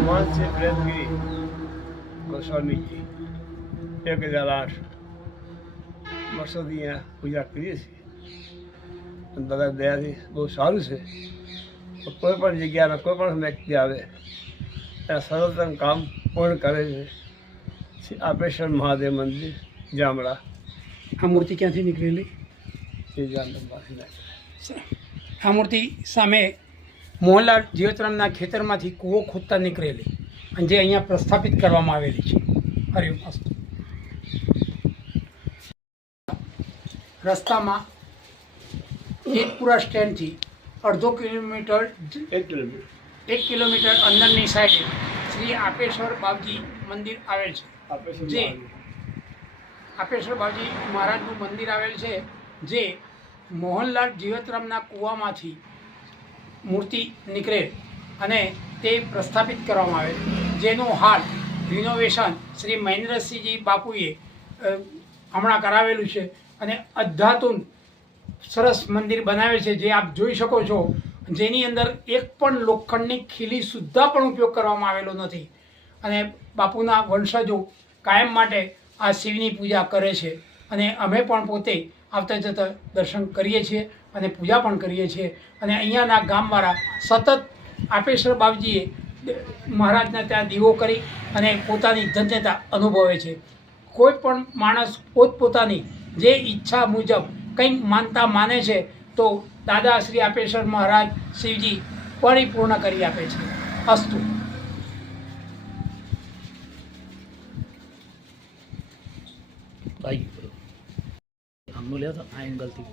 ભગવાન છે પ્રેમગીરી ગોસ્વામીજી 1008 વર્ષોથી અહીંયા પૂજા કરીએ છીએ અને બધા દયાથી બહુ સારું છે. કોઈ પણ જગ્યાના કોઈ પણ વ્યક્તિ આવે ત્યાં સર્વોત્તમ કામ પૂર્ણ કરે છે. આપેશ્વર મહાદેવ મંદિર જામડા. આ મૂર્તિ ક્યાંથી નીકળેલી? એ જામડામાંથી નાખે. આ મૂર્તિ સામે મોહનલાલ જીવતરામના ખેતરમાંથી કૂવો ખોદતા નીકળેલી અને જે અહીંયા પ્રસ્થાપિત કરવામાં આવેલી છે. હરિઓમ અસ્તુ. રસ્તામાં જેતપુરા સ્ટેન્ડથી અડધો કિલોમીટર 1 કિલોમીટર અંદરની સાઈડે શ્રી આપેશ્વર બાપજી મંદિર આવેલ છે. જે આપેશ્વર બાપજી મહારાજનું મંદિર આવેલ છે, જે મોહનલાલ જીવતરામના કૂવામાંથી મૂર્તિ નીકળે અને તે પ્રસ્થાપિત કરવામાં આવે, જેનું હાલ રિનોવેશન શ્રી મહેન્દ્રસિંહજી બાપુએ હમણાં કરાવેલું છે અને અદ્ધાતુન સરસ મંદિર બનાવેલ છે, જે આપ જોઈ શકો છો, જેની અંદર એક પણ લોખંડની ખીલી સુદ્ધા પણ ઉપયોગ કરવામાં આવેલો નથી. અને બાપુના વંશજો કાયમ માટે આ શિવની પૂજા કરે છે અને અમે પણ પોતે આવતા જતા દર્શન કરીએ છીએ અને પૂજા પણ કરીએ છીએ. અને અહીંયાના ગામવાળા સતત આપેશ્વર બાપજીએ મહારાજના ત્યાં દીવો કરી અને પોતાની ધન્યતા અનુભવે છે. કોઈ પણ માણસ પોતપોતાની જે ઈચ્છા મુજબ કંઈક માનતા માને છે તો દાદા શ્રી આપેશ્વર મહારાજ શિવજી પરિપૂર્ણ કરી આપે છે. અસ્તુ. ભાઈ આમનું લ્યો તો આ એંગલથી